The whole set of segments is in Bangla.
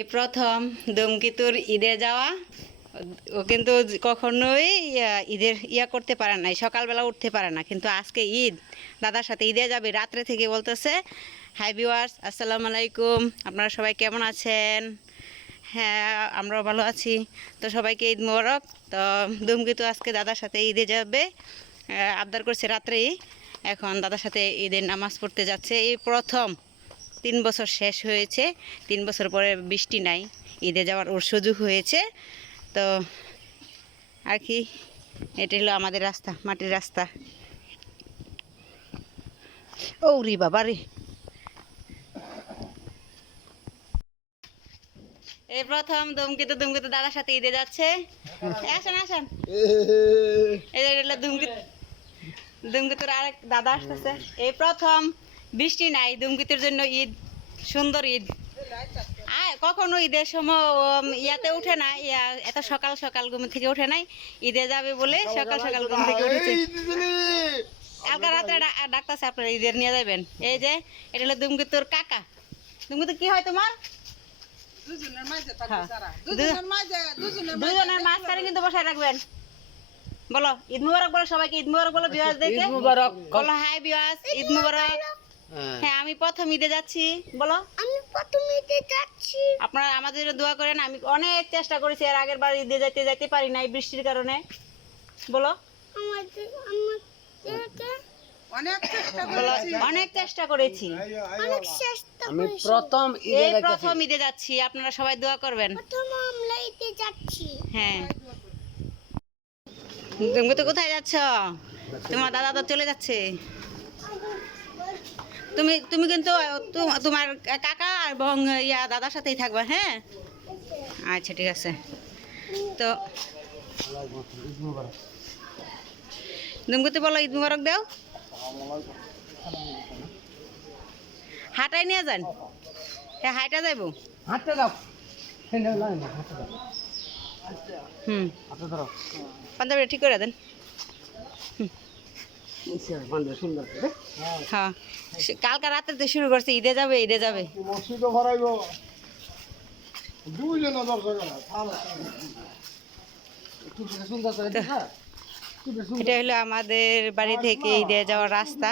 এই প্রথম ধূমকেতুর ঈদে যাওয়া। ও কিন্তু কখনোই ঈদের করতে পারে না, সকালবেলা উঠতে পারে না, কিন্তু আজকে ঈদ, দাদার সাথে ঈদে যাবে। রাত্রে থেকে বলতেছে, হাই ভিউয়ার্স, আসসালামু আলাইকুম, আপনারা সবাই কেমন আছেন? হ্যাঁ, আমরাও ভালো আছি। তো সবাইকে ঈদ মোবারক। তো ধূমকেতু আজকে দাদার সাথে ঈদে যাবে, আবদার করছে রাত্রেই। এখন দাদার সাথে ঈদের নামাজ পড়তে যাচ্ছে। এই প্রথম 3 বছর শেষ হয়েছে, 3 বছর পরে বৃষ্টি নাই, ঈদে যাওয়ার ওর সুযোগ হয়েছে। তো আর কি, এটা হলো আমাদের রাস্তা, মাটির রাস্তা। ও রে বাবা রে, এই প্রথম ধূমকেতু দাদার সাথে ঈদে যাচ্ছে। আসেন আসেন, এই হলো ধূমকেতুর আরেক দাদা আসতেছে। এই প্রথম বৃষ্টি নাই, ধূমকেতুর জন্য ঈদ, সুন্দর ঈদ। কখনো ঈদের সময় ইয়াতে উঠে না, এত সকাল সকাল ঘুম থেকে উঠে নাই, ঈদে যাবে বলে সকাল সকাল ঘুম থেকে উঠেছে। কালকে রাতে ডাক্তার সাহেব আপনারা ঈদের নিয়ে যাবেন। এই যে এটা হলো ধূমকেতুর কাকা। ধূমকেতু কি হয় তোমার? দুজনের মাঝখানে কিন্তু বসায় রাখবেন। বলো ঈদ মুবারক, বলো সবাইকে ঈদ মুবারক, বলো ভিউয়ার্স দেখে ঈদ মুবারক, বলো হাই ভিউয়ার্স, ঈদ মুবারক। হ্যাঁ, আমি প্রথম ঈদে যাচ্ছি, বলো আমি প্রথম ঈদে যাচ্ছি। আপনারা আমাদের জন্য দোয়া করেন। আমি অনেক চেষ্টা করেছি, এর আগের বার ঈদে যাইতে পারি নাই বৃষ্টির কারণে। বলো অনেক চেষ্টা করেছি, আমি প্রথম ঈদে যাচ্ছি, আপনারা সবাই দোয়া করবেন। হ্যাঁ, তুমি তো কোথায় যাচ্ছ? তোমার দাদা তো চলে যাচ্ছে। তুমি কিন্তু তোমার কাকা এবং দাদার সাথেই থাকবা। হ্যাঁ, আচ্ছা ঠিক আছে। তো ধূমকেতু বলো ঈদ মুবারক দাও। হাঁটাই নিয়ে যান। হ্যাঁ, হাঁটা যাইবো। হাঁটতে দাও। পাঞ্জাবিটা ঠিক করে দেন। হ্যাঁ, কালকে রাতে তো শুরু করছে, ঈদে যাবে। এটা হলো আমাদের বাড়ি থেকে ঈদে যাওয়ার রাস্তা।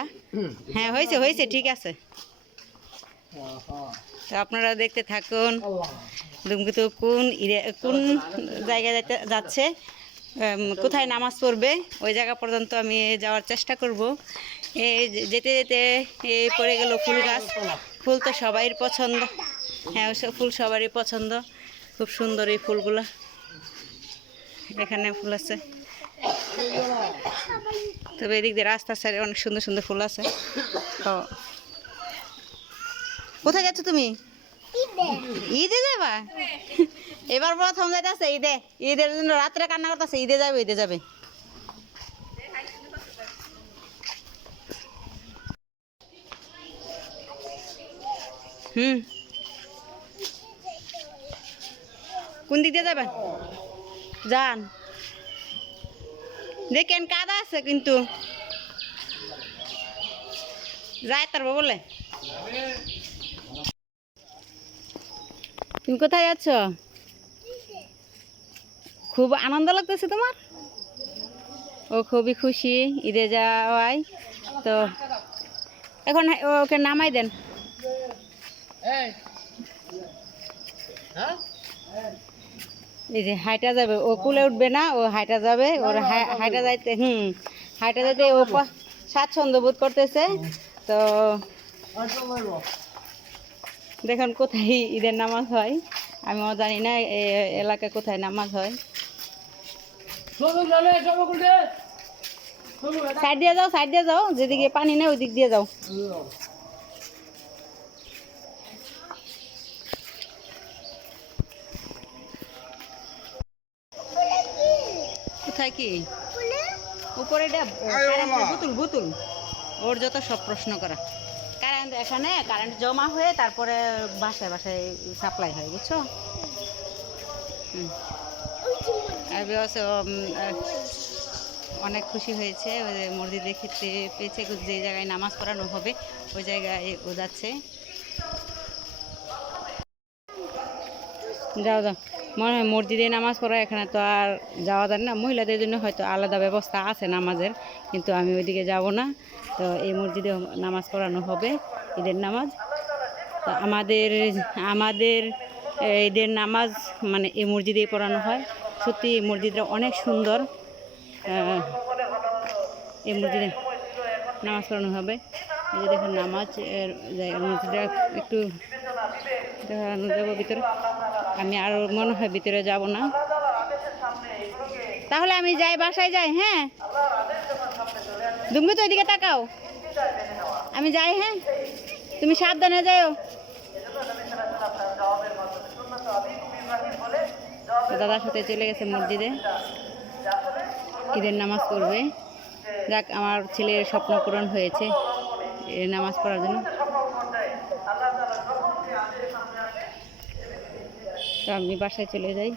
হ্যাঁ, হয়েছে ঠিক আছে। তো আপনারা দেখতে থাকুন ধূমকেতু কোন জায়গায় যাচ্ছে, কোথায় নামাজ পড়বে, ওই জায়গা পর্যন্ত আমি যাওয়ার চেষ্টা করব। এই যেতে যেতে এই পড়ে গেল ফুল গাছ। ফুল তো সবাই পছন্দ। হ্যাঁ, ফুল সবারই পছন্দ, খুব সুন্দর এই ফুলগুলো। এখানে ফুল আছে, তবে এদিক দিয়ে রাস্তার সাইডে অনেক সুন্দর সুন্দর ফুল আছে। কোথায় যাচ্ছ তুমি? ঈদে যাবা? এবার প্রথম যাইতেছে ঈদের জন্য রাত্রে কান্না করতেছে, ঈদে যাবে। কোন দিক দিয়ে যাবেন? যান, দেখেন কাদা আছে কিন্তু যাই তারপর বলে। তুমি কোথায় যাচ্ছ? খুব আনন্দ লাগতেছে তোমার? ও খুবই খুশি ঈদে যাওয়ায়। তো এখন ওকে নামাই দেন। এই যে হাইটা যাবে, ও কুলে উঠবে না, ও হাইটা যাবে। ওর হাইটা যাইতে ও স্বাচ্ছন্দ্য বোধ করতেছে। তো দেখুন কোথায় ঈদের নামাজ হয়, আমিও জানি না এলাকায় কোথায় নামাজ হয়। সাইড দিয়ে যাও, যেদিকে পানি নেই ওই দিক দিয়ে যাও। কোথায় কি উপরে বুতুল ওর যত সব প্রশ্ন করা। কারেন্ট এখানে কারেন্ট জমা হয়ে তারপরে বাসায় সাপ্লাই হয়, বুঝছো? অনেক খুশি হয়েছে, মসজিদ দেখতে পেয়েছে, যে জায়গায় নামাজ পড়ানো হবে ওই জায়গায় ও যাচ্ছে। যাও যাও, মনে হয় মসজিদে নামাজ পড়া, এখানে তো আর যাওয়া যায় না, মহিলাদের জন্য হয়তো আলাদা ব্যবস্থা আছে নামাজের, কিন্তু আমি ওইদিকে যাব না। তো এই মসজিদে নামাজ পড়ানো হবে, ঈদের নামাজ। তো আমাদের আমাদের ঈদের নামাজ মানে এই মসজিদেই পড়ানো হয়। সত্যি এই মসজিদটা অনেক সুন্দর। এই মসজিদে নামাজ পড়ানো হবে। এই যে দেখুন নামাজ মসজিদটা একটু দেখানো যাবো ভিতরে, আমি আর মনে হয় ভিতরে যাব না। তাহলে আমি যাই, বাসায় যাই। হ্যাঁ তুমি তো এদিকে তাকাও, আমি যাই। হ্যাঁ তুমি সাবধানে যাও। দাদার সাথে চলে গেছে মসজিদে, ঈদের নামাজ পড়বে। যাক, আমার ছেলের স্বপ্ন পূরণ হয়েছে এর নামাজ পড়ার জন্য। তো আমি বাসায় চলে যাই।